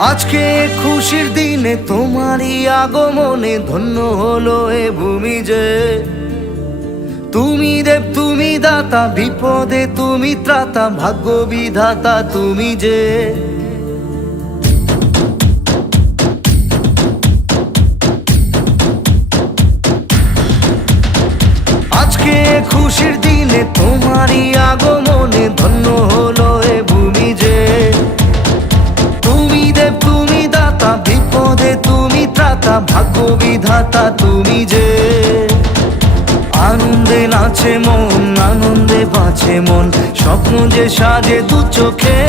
আজকে খুশির দিনে তোমারই আগমনে ধন্য হলো এ ভূমি যে। তুমি দেব তুমি দাতা, বিপদে তুমি ত্রাতা, ভাগ্য বিধাতা তুমি যে। আজকে খুশির দিনে তোমারই আগমনে ধন্য হলো এ ভূমি যে। তুমি দেব তুমি দাতা, বিপদে তুমি ত্রাতা, ভাগ্য বিধাতা তুমি যে। আনন্দে নাচে মন, আনন্দে বাঁচে মন, স্বপ্ন যে সাজে দু চোখে।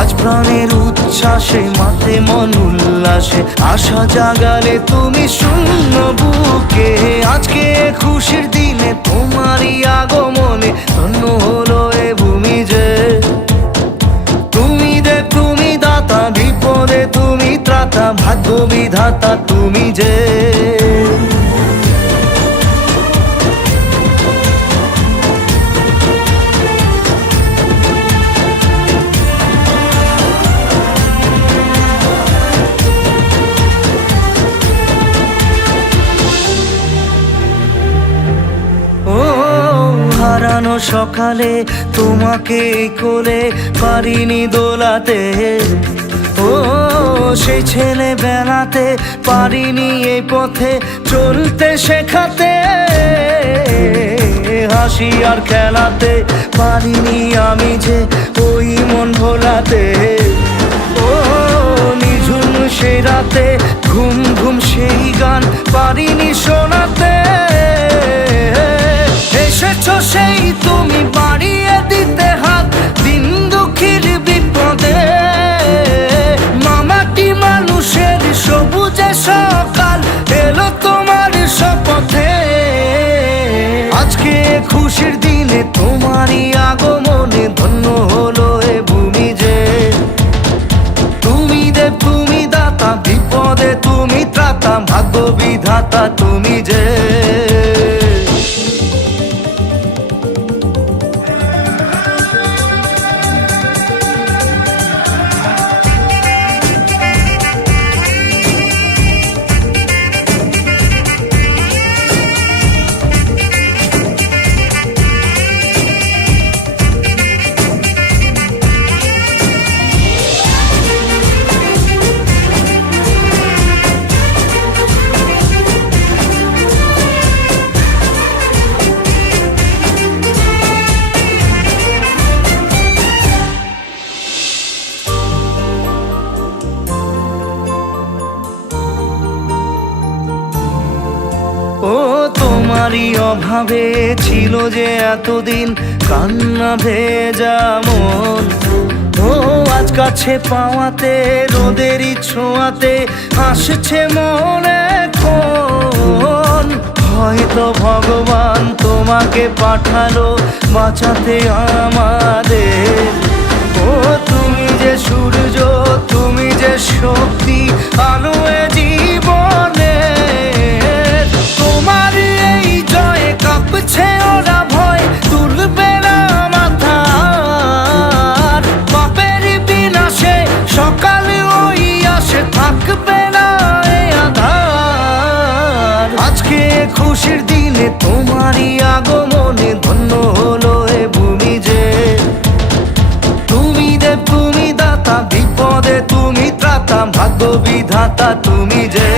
আজ প্রাণের উচ্ছ্বাসে মাতে মন উল্লাসে, আশা জাগালে তুমি শূন্য বুকে। আজকে খুশির দিনে তোমারই আগমনে ধন্য হলো এ ভূমি যে। তুমি দেব তুমি দাতা, বিপদে তুমি ত্রাতা, ভাগ্য বিধাতা তুমি যে। হারানো সকালে তোমাকে কোলে পারিনি দোলাতে, ও সেই ছেলে বেলাতে পারিনি এই পথে চলতে শেখাতে। হাসি আর খেলাতে পারিনি আমি যে ওই মন ভোলাতে। ও নিঝুম সেই রাতে ঘুম ঘুম সেই গান পারিনি শোনাতে। এসেছো সেই তুমি বাড়িয়ে দিতে হাত দিন দুঃখীর বিপদে। মামাটি মানুষের সবুজে সকাল এলো তোমার শপথে। আজকে খুশির দিনে তোমারই আগমনে ধন্য হলো এ ভূমি যে। তুমি দেব তুমি দাতা, বিপদে তুমি ত্রাতা, ভাগ্য বিধাতা তুমি যে। ও তোমারই অভাবে ছিল যে এতদিন কান্না ভেজা মন। ও আজ কাছে পাওয়াতে রোদেরই ছোঁয়াতে আসছে মনে কোন। হয়তো ভগবান তোমাকে পাঠালো বাঁচাতে আমাদের। ও তুমি যে সূর্য, তুমি যে শক্তি, আলো এ জীবনে। তোমার এই জয়ে কাঁপছে ওরা ভয়, তুলবে না মাথা। পাপের বিনাশে সকালে ওই আসে, থাকবে না এ আধার। আজকে খুশির দিনে তোমারই আগমনে ধন্য হলো এ ভূমি যে। তুমি দেব তুমি দাতা, বিপদে তুমি ত্রাতা, ভাগ্য বিধাতা তুমি যে।